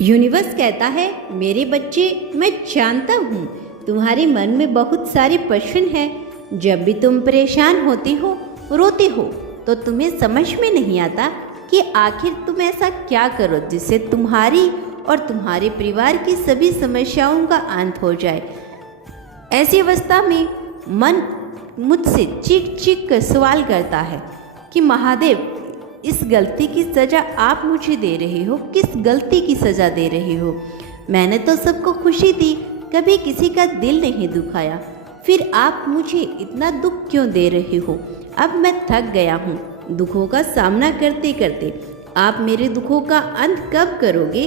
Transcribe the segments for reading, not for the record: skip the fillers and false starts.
Universe कहता है, मेरे बच्चे, मैं जानता हूँ तुम्हारे मन में बहुत सारे प्रश्न हैं। जब भी तुम परेशान होते हो, रोते हो, तो तुम्हें समझ में नहीं आता कि आखिर तुम ऐसा क्या करो जिससे तुम्हारी और तुम्हारे परिवार की सभी समस्याओं का अंत हो जाए। ऐसी अवस्था में मन मुझसे चीख चीख कर सवाल करता है कि महादेव, इस गलती की सज़ा आप मुझे दे रहे हो, किस गलती की सज़ा दे रहे हो? मैंने तो सबको खुशी दी, कभी किसी का दिल नहीं दुखाया, फिर आप मुझे इतना दुख क्यों दे रहे हो? अब मैं थक गया हूँ दुखों का सामना करते करते। आप मेरे दुखों का अंत कब करोगे?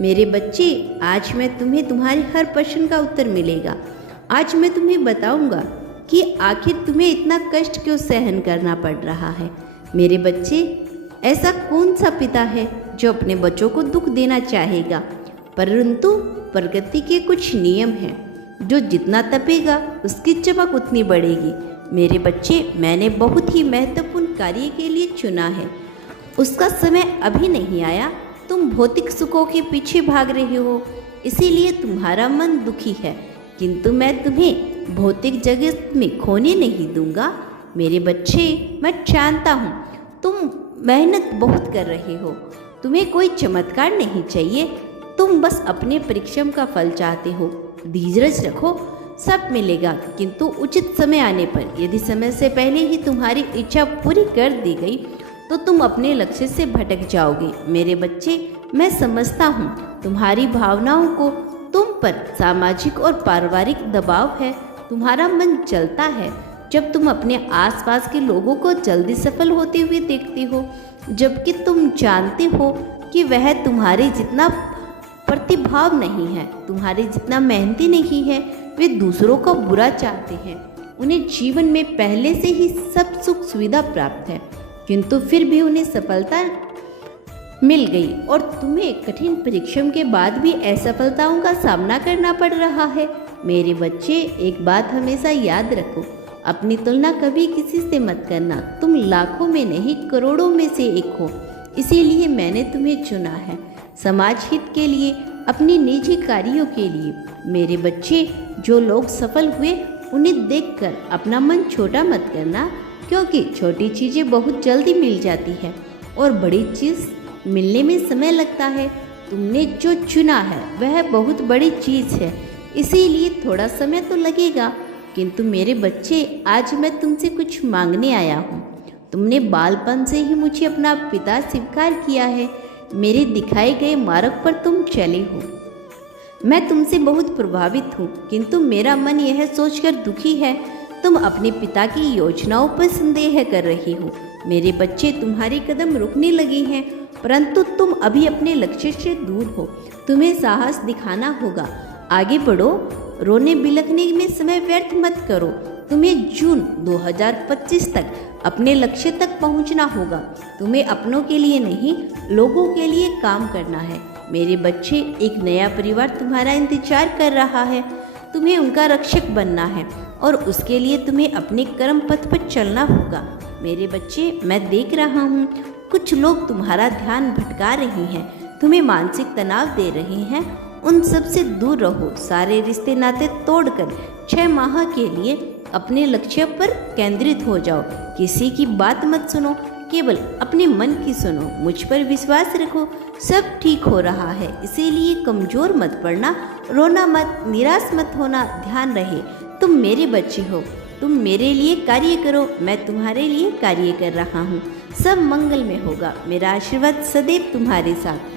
मेरे बच्चे, आज मैं तुम्हें तुम्हारे हर प्रश्न का उत्तर मिलेगा। आज मैं तुम्हें बताऊंगा कि आखिर तुम्हें इतना कष्ट क्यों सहन करना पड़ रहा है। मेरे बच्चे, ऐसा कौन सा पिता है जो अपने बच्चों को दुख देना चाहेगा? परंतु प्रकृति के कुछ नियम हैं, जो जितना तपेगा उसकी चमक उतनी बढ़ेगी। मेरे बच्चे, मैंने बहुत ही महत्वपूर्ण कार्य के लिए चुना है, उसका समय अभी नहीं आया। तुम भौतिक सुखों के पीछे भाग रहे हो, इसीलिए तुम्हारा मन दुखी है, किंतु मैं तुम्हें भौतिक जगत में खोने नहीं दूंगा। मेरे बच्चे, मैं जानता हूँ तुम मेहनत बहुत कर रहे हो, तुम्हें कोई चमत्कार नहीं चाहिए, तुम बस अपने परिश्रम का फल चाहते हो। धीरज रखो, सब मिलेगा, किंतु उचित समय आने पर। यदि समय से पहले ही तुम्हारी इच्छा पूरी कर दी गई तो तुम अपने लक्ष्य से भटक जाओगे। मेरे बच्चे, मैं समझता हूँ तुम्हारी भावनाओं को, तुम पर सामाजिक और पारिवारिक दबाव है, तुम्हारा मन चलता है जब तुम अपने आसपास के लोगों को जल्दी सफल होते हुए देखते हो, जबकि तुम जानते हो कि वह तुम्हारे जितना प्रतिभाव नहीं है, तुम्हारे जितना मेहनती नहीं है। वे दूसरों का बुरा चाहते हैं, उन्हें जीवन में पहले से ही सब सुख सुविधा प्राप्त है, किंतु फिर भी उन्हें सफलता मिल गई और तुम्हें कठिन परिश्रम के बाद भी असफलताओं का सामना करना पड़ रहा है। मेरे बच्चे, एक बात हमेशा याद रखो, अपनी तुलना कभी किसी से मत करना। तुम लाखों में नहीं, करोड़ों में से एक हो, इसीलिए मैंने तुम्हें चुना है, समाज हित के लिए, अपनी निजी कार्यों के लिए। मेरे बच्चे, जो लोग सफल हुए उन्हें देखकर अपना मन छोटा मत करना, क्योंकि छोटी चीज़ें बहुत जल्दी मिल जाती है और बड़ी चीज़ मिलने में समय लगता है। तुमने जो चुना है वह बहुत बड़ी चीज़ है, इसीलिए थोड़ा समय तो लगेगा। किंतु मेरे बच्चे, आज मैं तुमसे कुछ मांगने आया हूँ। तुमने बालपन से ही मुझे अपना पिता स्वीकार किया है, मेरे दिखाए गए मार्ग पर तुम चले हो। मैं तुमसे बहुत प्रभावित हूँ, किंतु मेरा मन यह सोचकर दुखी है तुम अपने पिता की योजनाओं पर संदेह कर रही हो। मेरे बच्चे, तुम्हारे कदम रुकने लगे हैं, परंतु तुम अभी अपने लक्ष्य से दूर हो। तुम्हें साहस दिखाना होगा, आगे बढ़ो, रोने बिलखने में समय व्यर्थ मत करो। तुम्हें जून 2025 तक अपने लक्ष्य तक पहुंचना होगा। तुम्हें अपनों के लिए नहीं, लोगों के लिए काम करना है। मेरे बच्चे, एक नया परिवार तुम्हारा इंतजार कर रहा है, तुम्हें उनका रक्षक बनना है और उसके लिए तुम्हें अपने कर्म पथ पर चलना होगा। मेरे बच्चे, मैं देख रहा हूँ कुछ लोग तुम्हारा ध्यान भटका रहे हैं, तुम्हें मानसिक तनाव दे रहे हैं, उन सब से दूर रहो। सारे रिश्ते नाते तोड़कर 6 माह के लिए अपने लक्ष्य पर केंद्रित हो जाओ। किसी की बात मत सुनो, केवल अपने मन की सुनो। मुझ पर विश्वास रखो, सब ठीक हो रहा है, इसीलिए कमज़ोर मत पड़ना, रोना मत, निराश मत होना। ध्यान रहे, तुम मेरे बच्चे हो, तुम मेरे लिए कार्य करो, मैं तुम्हारे लिए कार्य कर रहा हूँ। सब मंगल में होगा। मेरा आशीर्वाद सदैव तुम्हारे साथ।